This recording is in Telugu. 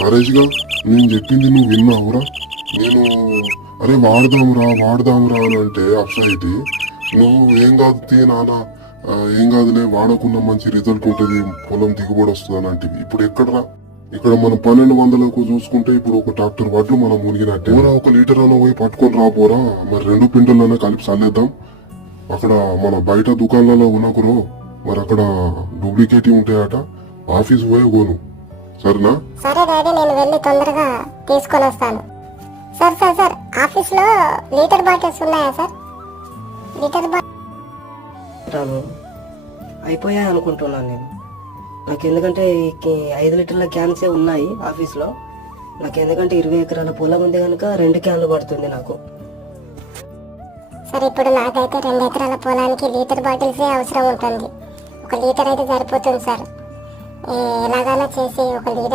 నరేష్గా నేను చెప్పింది నువ్వు విన్నావురా నేను అరే వాడదాంరా వాడదాంరా అని అంటే అప్సైతి నువ్వు ఏం కాదు తీ నాన్న ఏం కాదులే వాడకుండా మంచి రిజల్ట్ ఉంటుంది పొలం దిగుబడి వస్తుంది అని అంటే ఇప్పుడు ఎక్కడరా ఇక్కడ మనం పన్నెండు వందలకు చూసుకుంటే ఇప్పుడు ఒక ట్రాక్టర్ వడ్లు మనం మునిగినట్టే. ఒక లీటర్ అన్న పోయి పట్టుకొని రాపోరా మరి రెండు పింటలన్నా కలిపి చల్లేద్దాం. అక్కడ మన బయట దుకాణాలలో ఉన్నకురు మరి అక్కడ డూప్లికేట్ ఉంటాయట. ఆఫీస్ పోయే గోను సరేనా? సరే డాడీ నేను వెళ్ళి తొందరగా తీసుకొని వస్తాను. సార్ సార్ సార్ ఆఫీస్లో లీటర్ బాటిల్స్ ఉన్నాయా సార్? లీటర్ బాటిల్ అయిపోయాయి అనుకుంటున్నాను నేను. నాకు ఎందుకంటే ఐదు లీటర్ల క్యాన్సే ఉన్నాయి ఆఫీస్లో. నాకు ఎందుకంటే ఇరవై ఎకరాల పొలం ఉంది కనుక రెండు క్యాన్లు పడుతుంది నాకు. సార్ ఇప్పుడు నాకైతే రెండు ఎకరాల పొలానికి లీటర్ బాటిల్సే అవసరం ఉంటుంది. ఒక లీటర్ అయితే సరిపోతుంది సార్. ఎలాగైనా చేసి ఒక లీడర్